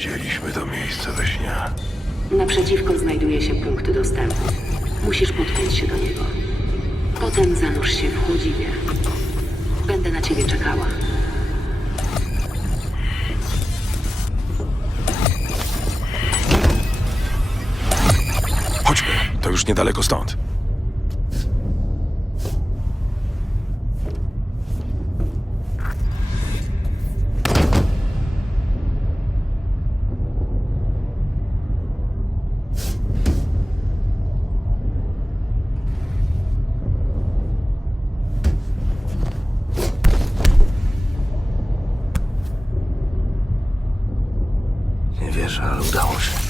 Widzieliśmy to miejsce we śnie. Naprzeciwko znajduje się punkt dostępu. Musisz podpiąć się do niego. Potem zanurz się w chłodziwie. Będę na ciebie czekała. Chodźmy, to już niedaleko stąd. Nie wierzę, ale udało się.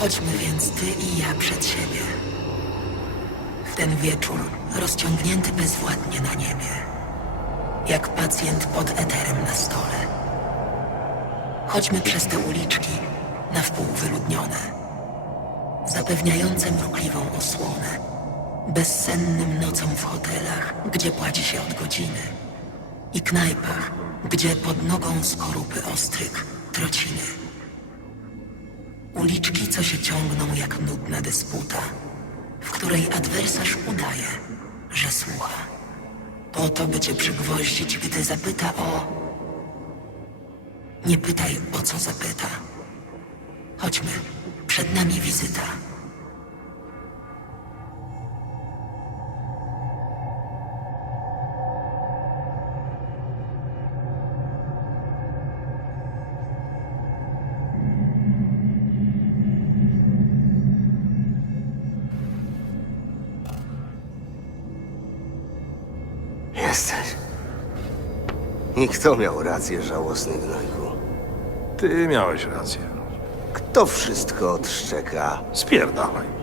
Chodźmy więc ty i ja przed siebie. W ten wieczór rozciągnięty bezwładnie na niebie. Jak pacjent pod eterem na stole. Chodźmy przez te uliczki, na wpół wyludnione. Zapewniające mrukliwą osłonę. Bezsennym nocom w hotelach, gdzie płaci się od godziny. I knajpach, gdzie pod nogą skorupy ostryk, trociny. Uliczki, co się ciągną jak nudna dysputa, w której adwersarz udaje, że słucha. Po to, by cię przygwoździć, gdy zapyta o... Nie pytaj, o co zapyta. Chodźmy, przed nami wizyta. Jesteś. I kto miał rację, żałosny gnojku? Ty miałeś rację. Kto wszystko odszczeka? Spierdalaj.